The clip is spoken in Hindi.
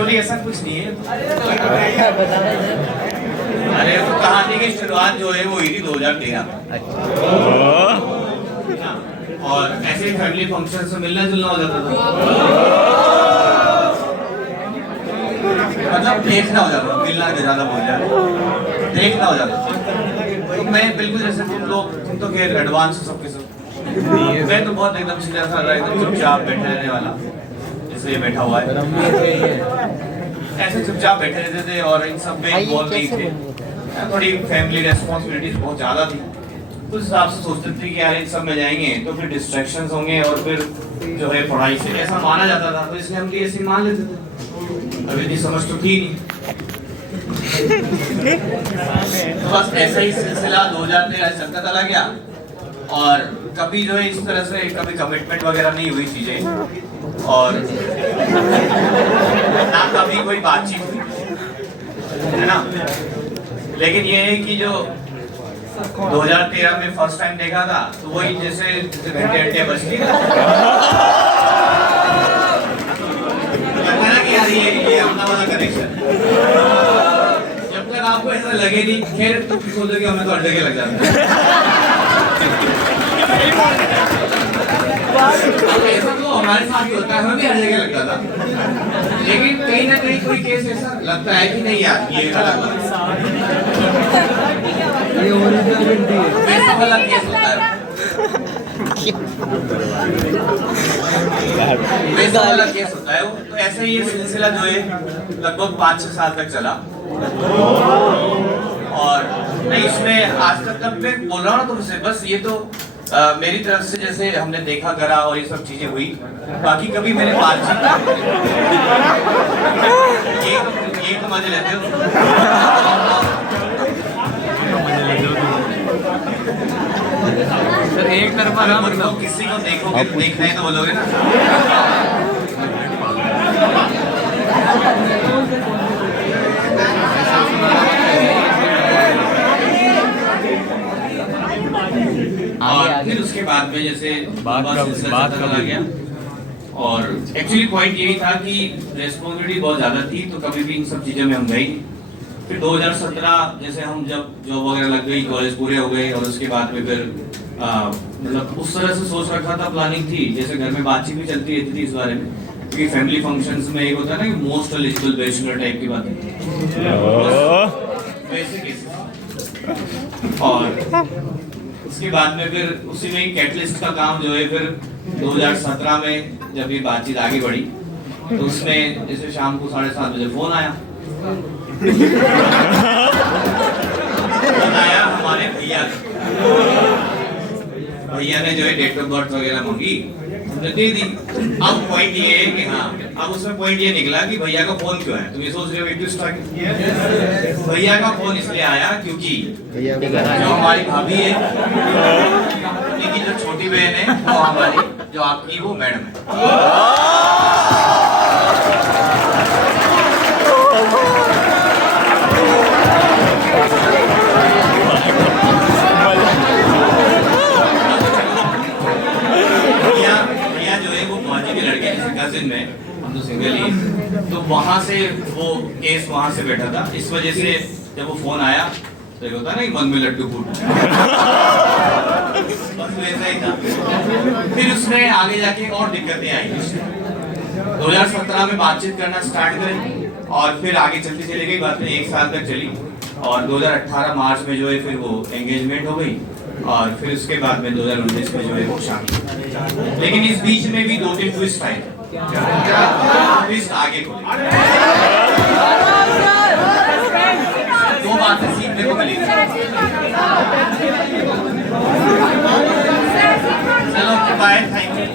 एक्चुअली ऐसा कुछ नहीं है। अरे तो कहानी की शुरुआत जो है वो हुई थी 2013 में। और ऐसे फैमिली फंक्शन से मिलना जुलना हो जाता था, मतलब देखना हो जाता, मिलना ज्यादा बोल जाए, देखना हो जाता। तो मैं बिल्कुल जैसे तुम तो खैर एडवांस हो सबके सब, मैं तो बहुत एकदम सीधा साधा एकदम चुपचाप बैठे रहने वाला, जैसे ये बैठा हुआ है ऐसे चुपचाप बैठे रहते थे और इन सब में इन्वॉल्व नहीं थे। थोड़ी फैमिली रेस्पॉन्सिबिलिटीज बहुत ज्यादा थी, उस हिसाब से सोचते थे कि यार इन सब में जाएंगे तो फिर डिस्ट्रैक्शंस होंगे और फिर जो है पढ़ाई से ऐसा माना जाता था, तो इसलिए हम भी ऐसे मान लेते थे। अभी इतनी समझ तो थी नहीं। तो बस ऐसा ही सिलसिला 2013 चलता चला गया और कभी जो है इस तरह से कभी कमिटमेंट वगैरह नहीं हुई चीजें और ना कभी कोई बातचीत हुई, है ना। लेकिन ये है कि जो 2013 में फर्स्ट टाइम देखा था तो वही जैसे घंटे बजती लगता ना कि यार ये अपना वाला कनेक्शन। जब तक आपको ऐसा लगे नहीं, खैर तुम सोचोगे हमें तो हर जगह लग जाता है। ऐसा तो हमारे साथ भी होता है, हमें भी हर जगह लगता था, लेकिन कहीं ना कहीं कोई केस ऐसा लगता है कि नहीं यार ये अलग वैसा वाला केस होता है, वैसा वाला केस होता है। तो ऐसे ही ये सिलसिला जो है लगभग 5-6 साल तक चला और नहीं इसमें आज तक मैं बोल रहा हूँ ना तुमसे, बस ये तो मेरी तरफ से जैसे हमने देखा करा और ये सब चीजें हुई, बाकी कभी मैंने बातचीत ये तो मजे लेते हो। सर एक तरफा ना मतलब किसी को देखोगे देखना है तो बोलोगे ना। और फिर उसके बाद में जैसे बात आ गया और एक्चुअली पॉइंट यही था कि रेस्पॉन्सिबिलिटी बहुत ज्यादा थी, तो कभी भी इन सब चीजों में हम गए। फिर 2017 जैसे हम जब जॉब वगैरह लग गई, कॉलेज पूरे हो गए और उसके बाद में फिर मतलब उस तरह से सोच रखा था, प्लानिंग थी, जैसे घर में बातचीत भी चलती रहती थी इस बारे में, क्योंकि फैमिली फंक्शंस में एक होता है ना कि मोस्ट एलिजिबल बैचलर टाइप की बातें वैसे केस। और उसके बाद में फिर उसी में ही कैटलिस्ट का काम जो है फिर 2017 में जब ये बातचीत आगे बढ़ी तो उसमें जैसे शाम को 7:30 बजे फोन आया हमारे भैया ने जो है डेट ऑफ बर्थ वगैरह मांगी, हमने दे दी। अब पॉइंट ये है कि हाँ, अब उसमें पॉइंट ये निकला कि भैया का फोन क्यों है। तुम ये सोच रहे हो भैया का फोन इसलिए आया क्योंकि जो हमारी भाभी है उनकी जो छोटी बहन है वो हमारी जो आपकी वो मैडम है। कजिन में हम तो सिंगल ही, तो वहां से वो केस वहां से बैठा था। इस वजह से जब वो फोन आया तो ये होता ना कि मन में लड्डू फूट बस वैसा ही था। फिर उसमें आगे जाके और दिक्कतें आई। 2017 में बातचीत करना स्टार्ट करी और फिर आगे चलती चली गई, बातें 1 साल तक चली और 2018 मार्च में जो है फिर वो एंगेजमेंट हो गई और फिर उसके बाद में 2019 में जो है वो शादी। लेकिन इस बीच में भी 2-3 ट्विस्ट आए, ट्विस्ट आगे को दो बातें सीखने को मिली। चलो बाय, थैंक यू।